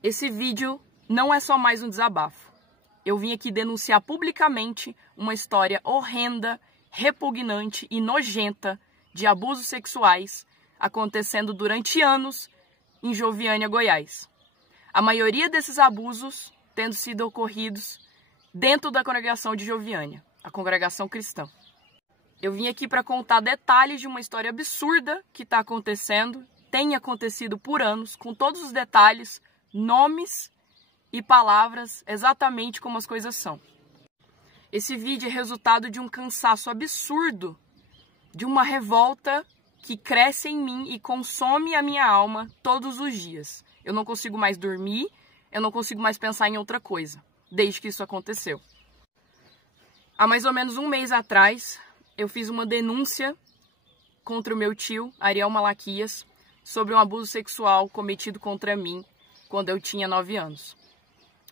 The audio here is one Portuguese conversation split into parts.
Esse vídeo não é só mais um desabafo. Eu vim aqui denunciar publicamente uma história horrenda, repugnante e nojenta de abusos sexuais acontecendo durante anos em Joviânia, Goiás. A maioria desses abusos tendo sido ocorridos dentro da congregação de Joviânia, a congregação cristã. Eu vim aqui para contar detalhes de uma história absurda que está acontecendo, tem acontecido por anos, com todos os detalhes, nomes e palavras exatamente como as coisas são. Esse vídeo é resultado de um cansaço absurdo, de uma revolta que cresce em mim e consome a minha alma todos os dias. Eu não consigo mais dormir, eu não consigo mais pensar em outra coisa, desde que isso aconteceu. Há mais ou menos um mês atrás, eu fiz uma denúncia contra o meu tio, Ariel Malaquias, sobre um abuso sexual cometido contra mim quando eu tinha 9 anos.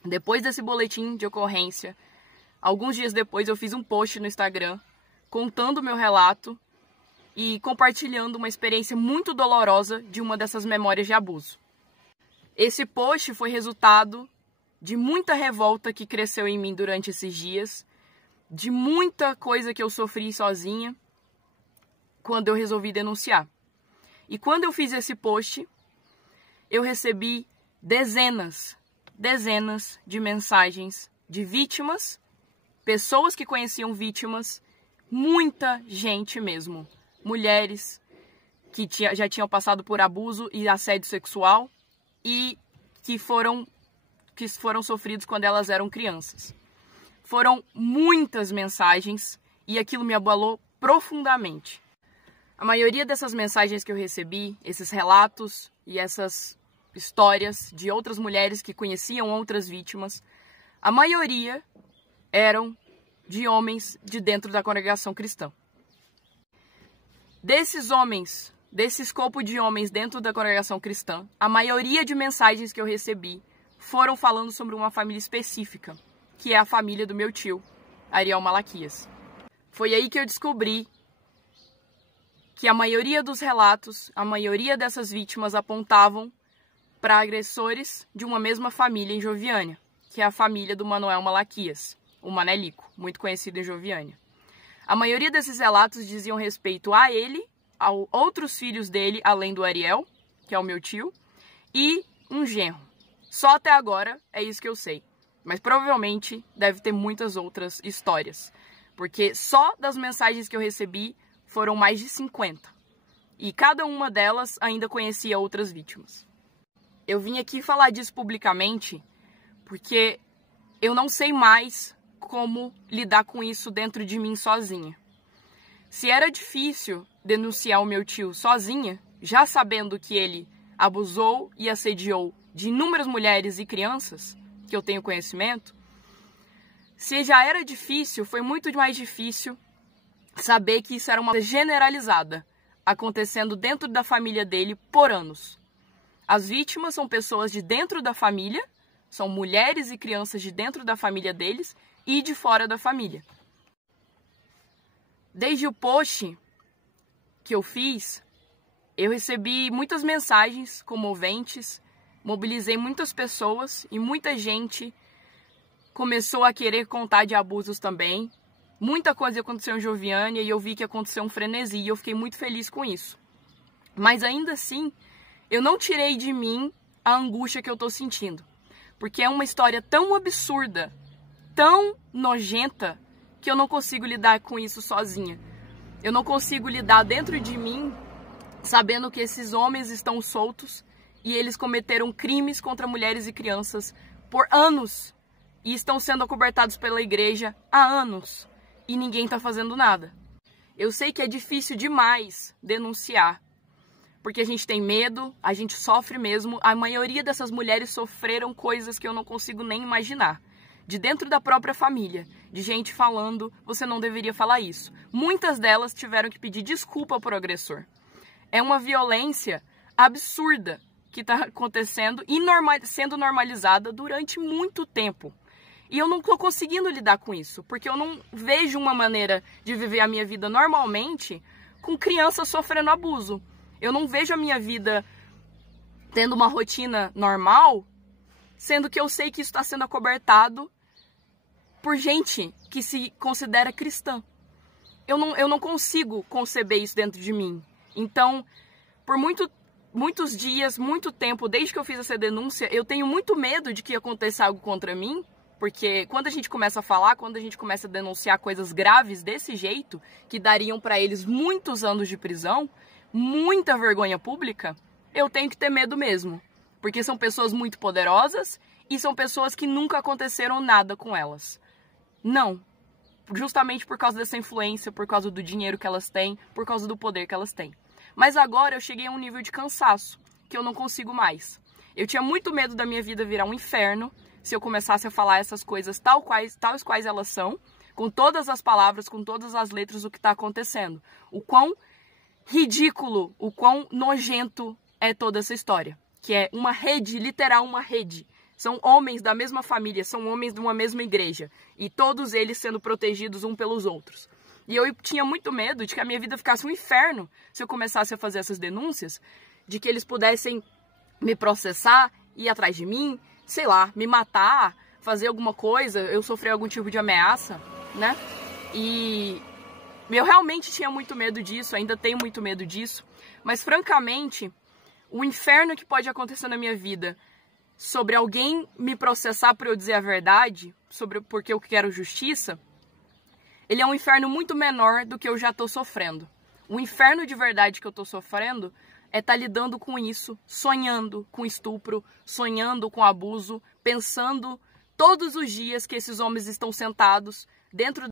Depois desse boletim de ocorrência, alguns dias depois eu fiz um post no Instagram contando o meu relato e compartilhando uma experiência muito dolorosa de uma dessas memórias de abuso. Esse post foi resultado de muita revolta que cresceu em mim durante esses dias, de muita coisa que eu sofri sozinha quando eu resolvi denunciar. E quando eu fiz esse post, eu recebi dezenas de mensagens de vítimas, pessoas que conheciam vítimas, muita gente mesmo, mulheres que já tinham passado por abuso e assédio sexual e que foram sofridos quando elas eram crianças. Foram muitas mensagens e aquilo me abalou profundamente. A maioria dessas mensagens que eu recebi, esses relatos e essas histórias de outras mulheres que conheciam outras vítimas, a maioria eram de homens de dentro da congregação cristã. Desses homens, desse escopo de homens dentro da congregação cristã, a maioria de mensagens que eu recebi foram falando sobre uma família específica, que é a família do meu tio, Ariel Malaquias. Foi aí que eu descobri que a maioria dos relatos, a maioria dessas vítimas apontavam para agressores de uma mesma família em Joviânia, que é a família do Manuel Malaquias, o Manelico, muito conhecido em Joviânia. A maioria desses relatos diziam respeito a ele, a outros filhos dele, além do Ariel, que é o meu tio, e um genro. Só até agora é isso que eu sei, mas provavelmente deve ter muitas outras histórias, porque só das mensagens que eu recebi foram mais de 50, e cada uma delas ainda conhecia outras vítimas. Eu vim aqui falar disso publicamente porque eu não sei mais como lidar com isso dentro de mim sozinha. Se era difícil denunciar o meu tio sozinha, já sabendo que ele abusou e assediou de inúmeras mulheres e crianças, que eu tenho conhecimento, se já era difícil, foi muito mais difícil saber que isso era uma coisa generalizada, acontecendo dentro da família dele por anos. As vítimas são pessoas de dentro da família, são mulheres e crianças de dentro da família deles e de fora da família. Desde o post que eu fiz, eu recebi muitas mensagens comoventes, mobilizei muitas pessoas e muita gente começou a querer contar de abusos também. Muita coisa aconteceu em Joviânia e eu vi que aconteceu um frenesi e eu fiquei muito feliz com isso. Mas ainda assim, eu não tirei de mim a angústia que eu tô sentindo. Porque é uma história tão absurda, tão nojenta, que eu não consigo lidar com isso sozinha. Eu não consigo lidar dentro de mim sabendo que esses homens estão soltos e eles cometeram crimes contra mulheres e crianças por anos e estão sendo acobertados pela igreja há anos e ninguém está fazendo nada. Eu sei que é difícil demais denunciar, porque a gente tem medo, a gente sofre mesmo. A maioria dessas mulheres sofreram coisas que eu não consigo nem imaginar. De dentro da própria família, de gente falando, você não deveria falar isso. Muitas delas tiveram que pedir desculpa pro agressor. É uma violência absurda que está acontecendo e sendo normalizada durante muito tempo. E eu não estou conseguindo lidar com isso, porque eu não vejo uma maneira de viver a minha vida normalmente com crianças sofrendo abuso. Eu não vejo a minha vida tendo uma rotina normal sendo que eu sei que isso está sendo acobertado por gente que se considera cristã. Eu não consigo conceber isso dentro de mim. Então, por muitos dias, muito tempo, desde que eu fiz essa denúncia, eu tenho muito medo de que aconteça algo contra mim, porque quando a gente começa a falar, quando a gente começa a denunciar coisas graves desse jeito, que dariam para eles muitos anos de prisão, muita vergonha pública, eu tenho que ter medo mesmo. Porque são pessoas muito poderosas e são pessoas que nunca aconteceram nada com elas. Não. Justamente por causa dessa influência, por causa do dinheiro que elas têm, por causa do poder que elas têm. Mas agora eu cheguei a um nível de cansaço, que eu não consigo mais. Eu tinha muito medo da minha vida virar um inferno, se eu começasse a falar essas coisas tais quais elas são, com todas as palavras, com todas as letras, o que está acontecendo. O quão ridículo, o quão nojento é toda essa história. Que é uma rede, literal uma rede. São homens da mesma família, são homens de uma mesma igreja. E todos eles sendo protegidos uns pelos outros. E eu tinha muito medo de que a minha vida ficasse um inferno se eu começasse a fazer essas denúncias, de que eles pudessem me processar, ir atrás de mim, sei lá, me matar, fazer alguma coisa, eu sofrer algum tipo de ameaça, né? E eu realmente tinha muito medo disso, ainda tenho muito medo disso, mas francamente, o inferno que pode acontecer na minha vida sobre alguém me processar por eu dizer a verdade, porque eu quero justiça, ele é um inferno muito menor do que eu já estou sofrendo. O inferno de verdade que eu estou sofrendo é estar lidando com isso, sonhando com estupro, sonhando com abuso, pensando todos os dias que esses homens estão sentados dentro